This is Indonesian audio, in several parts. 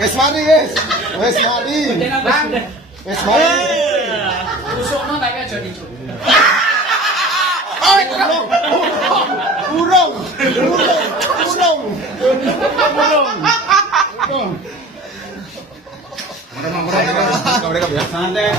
Wes mari wes. Wes mari. Wes mari. Rusukno tapi aja dicu. Oh, urung. Mereka biasa. Santai.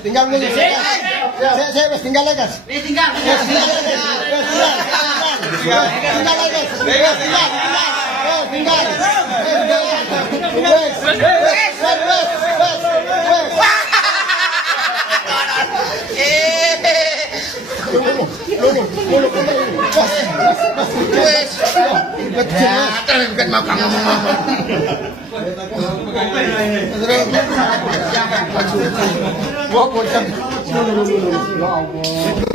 Tinggal dulu saya tinggal lagi guys. Wah,